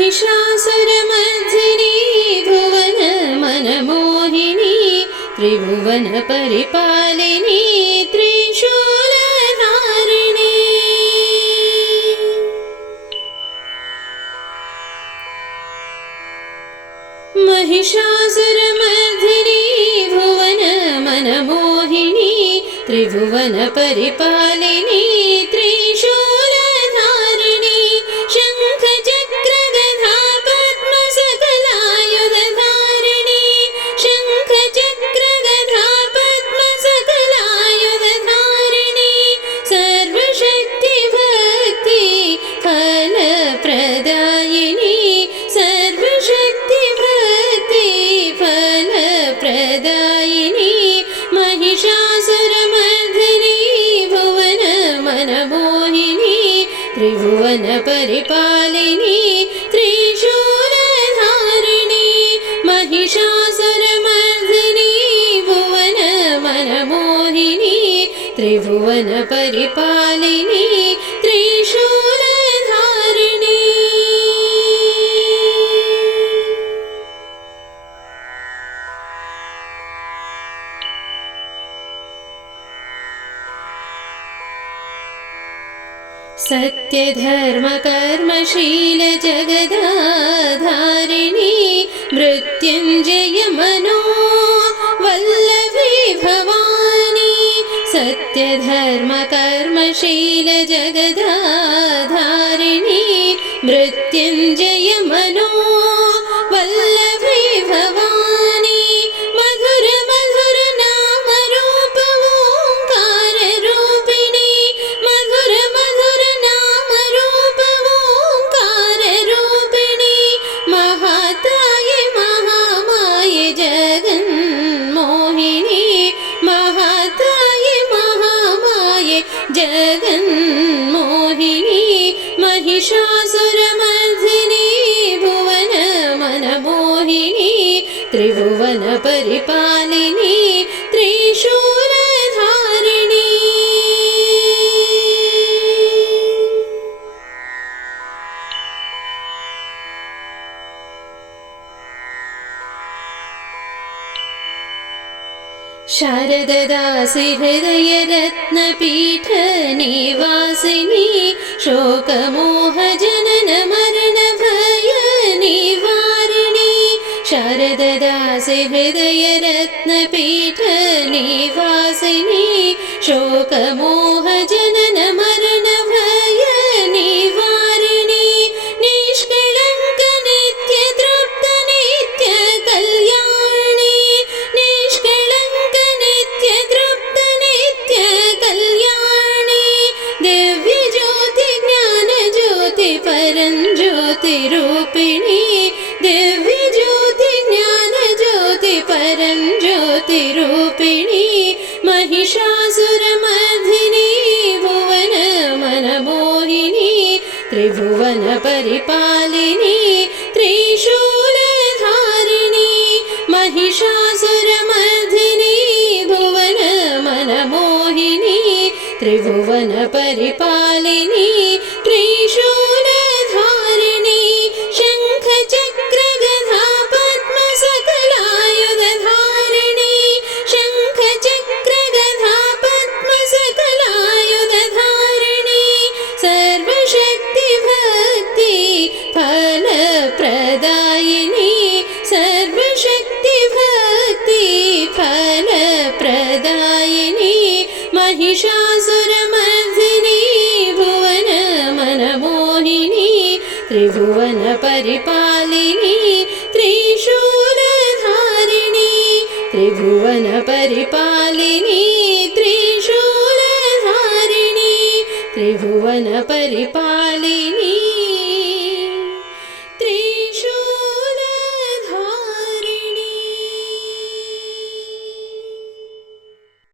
महिषासुरमर्दिनी भुवन मनमोहिनी त्रिभुवन परिपालिनी त्रिशूलधारिणी महिषासुरमर्दिनी भुवन मनमोहिनी त्रिभुवन परिपालिनी त्रिभुवन परिपालिनी त्रिशूलधारिणी महिषासुरमर्दिनी भुवन मनमोहिनी सत्यधर्मकर्मशीलजगदाधारिणी मृत्युञ्जयमनो वल्लभी भवानी सत्यधर्मकर्मशीलजगदाधारिणी मृत्युञ्जयमनो அழகன் शारददासि हृदयरत्नपीठ निवासिनी शोकमोहजनन मरणभय निवारिणी शारददासि हृदयरत्नपीठ निवासिनी ज्ञानज्योति परञ्ज्योतिरूपिणी महिषासुरमर्दिनी भुवन मनमोहिनी त्रिभुवन परिपालिनी त्रिशूलधारिणी महिषासुरमर्दिनी भुवन मनमोहिनी त्रिभुवन परिपालिनी महिषासुरमर्दिनी भुवन मनमोहिनी त्रिभुवन परिपालिनी त्रिशूलधारिणी त्रिभुवन परिपालिनी त्रिशूलधारिणी त्रिभुवन परिपालिनी